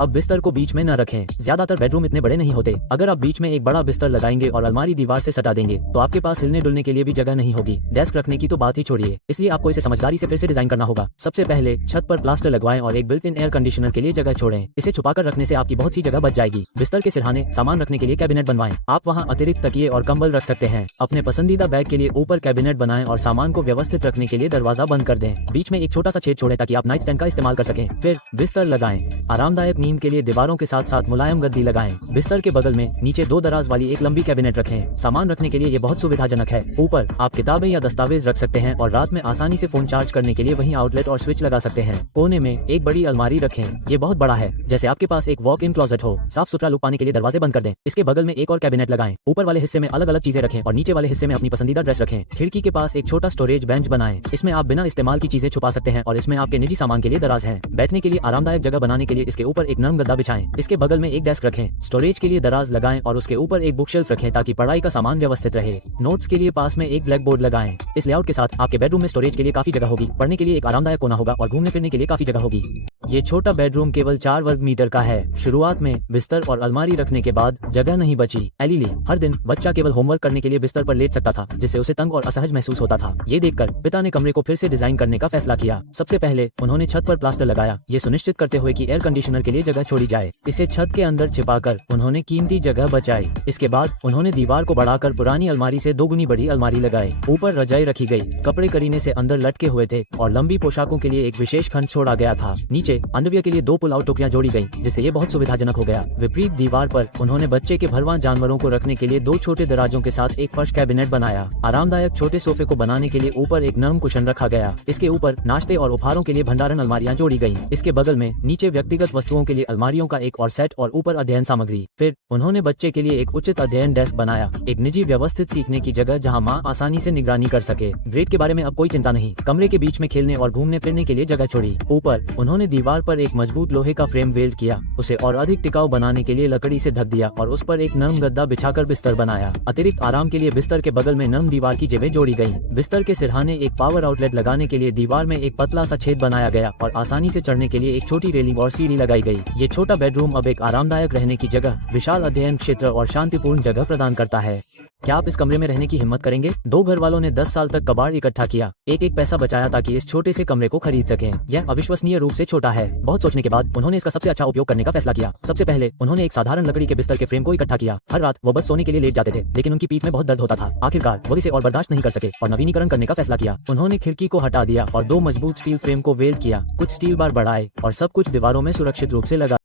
अब बिस्तर को बीच में न रखें। ज्यादातर बेडरूम इतने बड़े नहीं होते। अगर आप बीच में एक बड़ा बिस्तर लगाएंगे और अलमारी दीवार से सटा देंगे तो आपके पास हिलने डुलने के लिए भी जगह नहीं होगी। डेस्क रखने की तो बात ही छोड़िए। इसलिए आपको इसे समझदारी से फिर से डिजाइन करना होगा। सबसे पहले छत पर प्लास्टर लगवाएं और एक बिल्ट इन एयर कंडीशनर के लिए जगह छोड़ें। इसे छुपाकर रखने से आपकी बहुत सी जगह बच जाएगी। बिस्तर के सिरहाने सामान रखने के लिए कैबिनेट बनवाएं। आप वहां अतिरिक्त तकिए और कंबल रख सकते हैं। अपने पसंदीदा बैग के लिए ऊपर कैबिनेट बनाएं और सामान को व्यवस्थित रखने के लिए दरवाजा बंद कर दें। बीच में एक छोटा सा छेद छोड़ें ताकि आप नाइट स्टैंड का इस्तेमाल कर सकें। फिर बिस्तर लगाएं। आरामदायक नींद के लिए दीवारों के साथ साथ मुलायम गद्दी लगाएं। बिस्तर के बगल में नीचे 2 दराज वाली एक लंबी कैबिनेट रखें। सामान रखने के लिए ये बहुत सुविधाजनक है। ऊपर आप किताबें या दस्तावेज रख सकते हैं और रात में आसानी से फोन चार्ज करने के लिए वहीं आउटलेट और स्विच लगा सकते हैं। कोने में एक बड़ी अलमारी रखें। ये बहुत बड़ा है, जैसे आपके पास एक वॉक इन क्लोजेट हो। साफ सुथरा लुक पाने के लिए दरवाजे बंद कर दें। इसके बगल में एक और कैबिनेट लगाएं। ऊपर वाले हिस्से में अलग अलग चीजें रखें और नीचे वाले हिस्से में अपनी पसंदीदा ड्रेस रखें। खिड़की के पास एक छोटा स्टोरेज बेंच बनाएं। इसमें आप बिना इस्तेमाल की चीजें छुपा सकते हैं और इसमें आपके निजी सामान के लिए दराज है। बैठने के लिए आरामदायक जगह बनाने के लिए इसके ऊपर एक नरम गद्दा बिछाएं। इसके बगल में एक डेस्क रखें। स्टोरेज के लिए दराज लगाएं और उसके ऊपर एक बुकशेल्फ रखें ताकि पढ़ाई का सामान व्यवस्थित रहे। नोट्स के लिए पास में एक ब्लैक बोर्ड लगाएं। इस लेआउट के साथ आपके बेडरूम में स्टोरेज के लिए काफी जगह होगी, पढ़ने के लिए एक आरामदायक कोना होगा और घूमने फिरने के लिए काफी जगह होगी। ये छोटा बेडरूम केवल 4 वर्ग मीटर का है। शुरुआत में बिस्तर और अलमारी रखने के बाद जगह नहीं बची। एलिली हर दिन बच्चा केवल होमवर्क करने के लिए बिस्तर पर लेट सकता था, जिससे उसे तंग और असहज महसूस होता था। ये देखकर पिता ने कमरे को फिर से डिजाइन करने का फैसला किया। सबसे पहले उन्होंने छत पर प्लास्टर लगाया, ये सुनिश्चित करते हुए कि एयर कंडीशनर के लिए जगह छोड़ी जाए। इसे छत के अंदर छिपाकर उन्होंने कीमती जगह बचाई। इसके बाद उन्होंने दीवार को बढ़ाकर पुरानी अलमारी से 2 गुनी बड़ी अलमारी लगाई। ऊपर रजाई रखी गई, कपड़े करीने से अंदर लटके हुए थे और लंबी पोशाकों के लिए एक विशेष खंड छोड़ा गया था। नीचे अंडरवियर के लिए 2 पुल आउट टोकरियां जोड़ी गई, जिससे ये बहुत सुविधाजनक हो गया। विपरीत दीवार पर उन्होंने बच्चे के भरवां जानवरों को रखने के लिए 2 छोटे दराजों के साथ एक फर्श कैबिनेट बनाया। आरामदायक छोटे सोफे को बनाने के लिए ऊपर एक नरम कुशन रखा गया। इसके ऊपर नाश्ते और उपहारों के लिए भंडारण अलमारियां जोड़ी गयी। इसके बगल में नीचे व्यक्तिगत वस्तुओं के लिए अलमारियों का एक और सेट और ऊपर अध्ययन सामग्री। फिर उन्होंने बच्चे के लिए एक उचित अध्ययन डेस्क बनाया, एक निजी व्यवस्थित सीखने की जगह जहाँ माँ आसानी से निगरानी कर सके। ग्रेड के बारे में अब कोई चिंता नहीं। कमरे के बीच में खेलने और घूमने फिरने के लिए जगह छोड़ी। ऊपर उन्होंने दीवार पर एक मजबूत लोहे का फ्रेम वेल्ड किया, उसे और अधिक टिकाऊ बनाने के लिए लकड़ी से ढक दिया और उस पर एक नरम गद्दा बिछाकर बिस्तर बनाया। अतिरिक्त आराम के लिए बिस्तर के बगल में नरम दीवार की जेबें जोड़ी गयी। बिस्तर के सिरहाने एक पावर आउटलेट लगाने के लिए दीवार में एक पतला सा छेद बनाया गया और आसानी से चढ़ने के लिए एक छोटी रेलिंग और सीढ़ी लगाई गई। ये छोटा बेडरूम अब एक आरामदायक रहने की जगह, विशाल अध्ययन क्षेत्र और शांतिपूर्ण जगह प्रदान करता है। क्या आप इस कमरे में रहने की हिम्मत करेंगे? 2 घर वालों ने 10 साल तक कबाड़ इकट्ठा किया, एक पैसा बचाया ताकि इस छोटे से कमरे को खरीद सकें। यह अविश्वसनीय रूप से छोटा है। बहुत सोचने के बाद उन्होंने इसका सबसे अच्छा उपयोग करने का फैसला किया। सबसे पहले उन्होंने एक साधारण लकड़ी के बिस्तर के फ्रेम को इकट्ठा किया। हर रात वो बस सोने के लिए लेट जाते थे, लेकिन उनकी पीठ में बहुत दर्द होता था। आखिरकार वो इसे और बर्दाश्त नहीं कर सके और नवीनीकरण करने का फैसला किया। उन्होंने खिड़की को हटा दिया और 2 मजबूत स्टील फ्रेम को वेल्ड किया, कुछ स्टील बार बढ़ाए और सब कुछ दीवारों में सुरक्षित रूप से लगा।